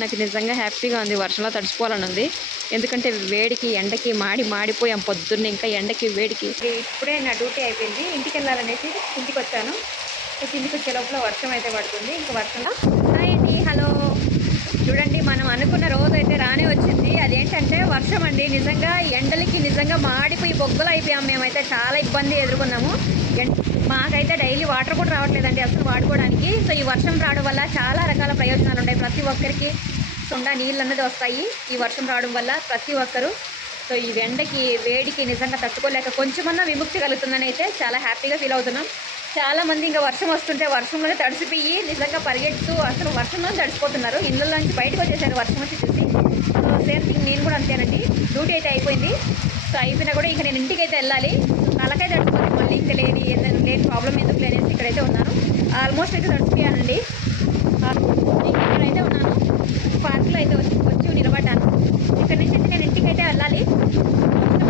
నాకు నిజంగా హ్యాపీగా ఉంది. వర్షంలో తడిచిపోవాలని ఉంది. ఎందుకంటే వేడికి ఎండకి మాడి మాడిపోయాం పొద్దున్న. ఇంకా ఎండకి వేడికి. ఇప్పుడే నా డ్యూటీ అయిపోయింది. ఇంటికి వెళ్ళాలనేసి ఇంటికి వచ్చాను. ఇంటికి వచ్చే లోపల వర్షం అయితే పడుతుంది. ఇంకా వర్షంలో హాయ్ అండి. హలో. చూడండి మనం అనుకున్న రోజు అయితే రానే వచ్చింది. అదేంటంటే వర్షం అండి. నిజంగా ఎండలకి నిజంగా మాడిపోయి బొగ్గలు అయిపోయాం. మేమైతే చాలా ఇబ్బంది ఎదుర్కొన్నాము. మాకైతే డైలీ వాటర్ కూడా రావట్లేదండి అసలు వాడుకోవడానికి. సో ఈ వర్షం రావడం వల్ల చాలా రకాల ప్రయోజనాలు ఉంటాయి ప్రతి ఒక్కరికి ఉండా నీళ్ళు అన్నది వస్తాయి. ఈ వర్షం రావడం వల్ల ప్రతి ఒక్కరు. సో ఈ ఎండకి వేడికి నిజంగా తట్టుకోలేక కొంచెమన్నా విముక్తి కలుగుతుందని అయితే చాలా హ్యాపీగా ఫీల్ అవుతున్నాం. చాలామంది ఇంకా వర్షం వస్తుంటే వర్షంలోనే తడిసిపోయి నిజంగా పరిగెడుతూ అసలు వర్షంలో తడిసిపోతున్నారు. ఇళ్ళలోంచి బయటకు వచ్చేసారు వర్షం వచ్చి చూసి. సో సేమ్ థింగ్ నేను కూడా అంతేనండి. డ్యూటీ అయితే అయిపోయింది. సో అయిపోయినా కూడా ఇంకా నేను ఇంటికి అయితే వెళ్ళాలి తలకై తడుచుకొని ఇంకా లేని ఏదైనా లేని ప్రాబ్లం ఎందుకు లేనేసి ఇక్కడైతే ఉన్నాను ఆల్మోస్ట్ అయితే తడిసిపోయానండి. ఆ, ఇక్కడైతే ఉన్నాను. పార్క్లో అయితే వచ్చి వచ్చి నిలబడ్డాను. ఇక్కడ నుంచి అయితే నేను ఇంటికైతే వెళ్ళాలి.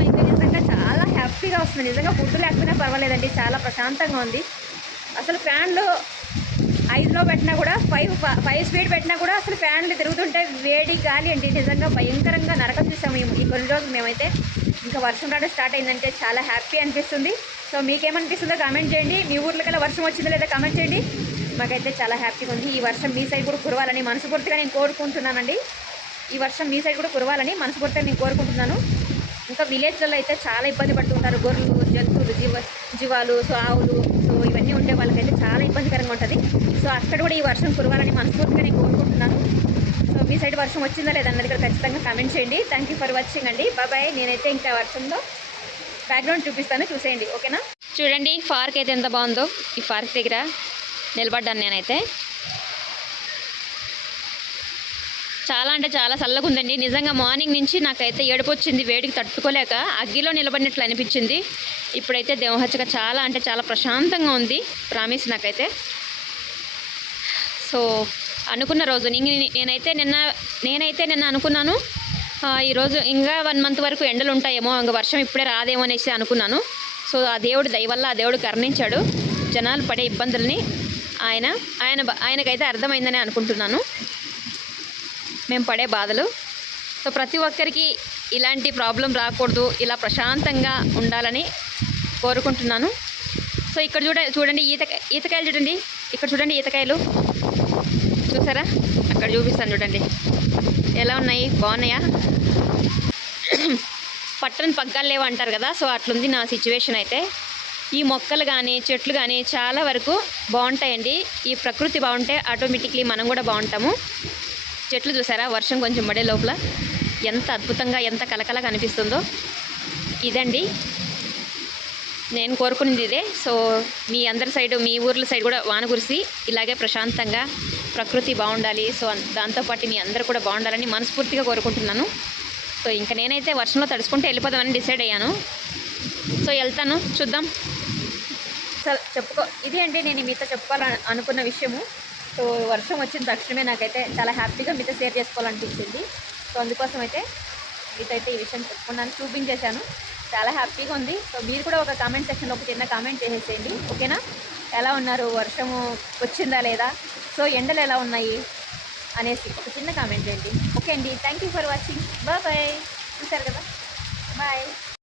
అయితే నిజంగా చాలా హ్యాపీగా వస్తుంది. నిజంగా ఫుడ్ లేకపోయినా పర్వాలేదండి. చాలా ప్రశాంతంగా ఉంది. అసలు ఫ్యాన్లు ఐదులో పెట్టినా కూడా ఫైవ్ ఫైవ్ స్పీడ్ పెట్టినా కూడా అసలు ఫ్యాన్లు తిరుగుతుంటే వేడి గాలి అండి. నిజంగా భయంకరంగా నరకం చూసాము మేము ఈ కొన్ని రోజులు మేమైతే. ఇంకా వర్షం రావడం స్టార్ట్ అయిందంటే చాలా హ్యాపీ అనిపిస్తుంది. సో మీకేమనిపిస్తుందో కామెంట్ చేయండి. మీ ఊర్లకల్లా వర్షం వచ్చిందో లేదా కామెంట్ చేయండి. మాకైతే చాలా హ్యాపీగా ఉంది. ఈ వర్షం మీ సైడ్ కూడా కురవాలని మనస్ఫూర్తిగా నేను కోరుకుంటున్నానండి. ఈ వర్షం మీ సైడ్ కూడా కురవాలని మనస్ఫూర్తిగా నేను కోరుకుంటున్నాను. ఇంకా విలేజ్లలో అయితే చాలా ఇబ్బంది పడుతుంటారు. గొర్రెలు జంతువులు జీవ జీవాలు సో ఆవులు సో ఇవన్నీ ఉండే వాళ్ళకైతే చాలా ఇబ్బందికరంగా ఉంటుంది. సో అక్కడ కూడా ఈ వర్షం కురవాలని మనస్ఫూర్తిగా నేను కోరుకుంటున్నాను. మీ సైడ్ వర్షం వచ్చిందా లేదా అన్నది కూడా ఖచ్చితంగా కామెంట్ చేయండి. థ్యాంక్ యూ ఫర్ వాచింగ్ అండి. బాబాయ్ నేనైతే ఇంకా వర్షంలో బ్యాక్గ్రౌండ్ చూపిస్తాను. చూసేయండి. ఓకేనా చూడండి పార్క్ అయితే ఎంత బాగుందో. ఈ పార్క్ దగ్గర నిలబడ్డాను నేనైతే. చాలా అంటే చాలా చల్లగా ఉందండి. నిజంగా మార్నింగ్ నుంచి నాకైతే ఏడుపు వచ్చింది. వేడికి తట్టుకోలేక అగ్గిలో నిలబడినట్లు అనిపించింది. ఇప్పుడైతే దేవహచ్చగా చాలా అంటే చాలా ప్రశాంతంగా ఉంది. ప్రామిస్ నాకైతే. సో అనుకున్న రోజు. నేనైతే నిన్న నేనైతే నిన్న అనుకున్నాను ఈరోజు ఇంకా వన్ మంత్ వరకు ఎండలు ఉంటాయేమో ఇంకా వర్షం ఇప్పుడే రాదేమో అనేసి అనుకున్నాను. సో ఆ దేవుడు దయ వల్ల ఆ దేవుడు కరుణించాడు. జనాలు పడే ఇబ్బందుల్ని ఆయన ఆయన బ- ఆయనకైతే అర్థమైందని అనుకుంటున్నాను. మేము పడే బాధలు. సో ప్రతి ఒక్కరికి ఇలాంటి ప్రాబ్లం రాకూడదు ఇలా ప్రశాంతంగా ఉండాలని కోరుకుంటున్నాను. సో ఇక్కడ చూడ చూడండి ఈత ఈతకాయలు చూడండి. ఇక్కడ చూడండి ఈతకాయలు. చూసారా? అక్కడ చూపిస్తాను చూడండి. ఎలా ఉన్నాయి? బాగున్నాయా? పట్టణ పగ్గాలు లేవు అంటారు కదా సో అట్లుంది నా సిచ్యువేషన్ అయితే. ఈ మొక్కలు కానీ చెట్లు కానీ చాలా వరకు బాగుంటాయండి. ఈ ప్రకృతి బాగుంటే ఆటోమేటిక్లీ మనం కూడా బాగుంటాము. చెట్లు చూసారా? వర్షం కొంచెం పడే లోపల. ఎంత అద్భుతంగా ఎంత కలకల కనిపిస్తుందో ఇదండి. నేను కోరుకునేది ఇదే. సో మీ అందరి సైడు మీ ఊర్ల సైడ్ కూడా వాన కురిసి ఇలాగే ప్రశాంతంగా ప్రకృతి బాగుండాలి. సో దాంతోపాటు మీ అందరు కూడా బాగుండాలని మనస్ఫూర్తిగా కోరుకుంటున్నాను. సో ఇంకా నేనైతే వర్షంలో తడుచుకుంటే వెళ్ళిపోదామని డిసైడ్ అయ్యాను. సో వెళ్తాను. చూద్దాం. సో చెప్పుకో ఇది అంటే నేను మీతో చెప్పుకోవాలని అనుకున్న విషయము. సో వర్షం వచ్చిన తక్షణమే నాకైతే చాలా హ్యాపీగా మీతో షేర్ చేసుకోవాలనిపించింది. సో అందుకోసం అయితే మీతో అయితే ఈ విషయం చెప్పుకున్నాను చూపించేశాను. చాలా హ్యాపీగా ఉంది. సో మీరు కూడా ఒక కామెంట్ సెక్షన్లో ఒక చిన్న కామెంట్ చేసేసేయండి. ఓకేనా? ఎలా ఉన్నారు? వర్షము వచ్చిందా లేదా? సో ఎండలు ఎలా ఉన్నాయి? అనేసి ఒక చిన్న కామెంట్ చేయండి. ఓకే అండి. Thank you for watching bye bye చూసారు కదా? బాయ్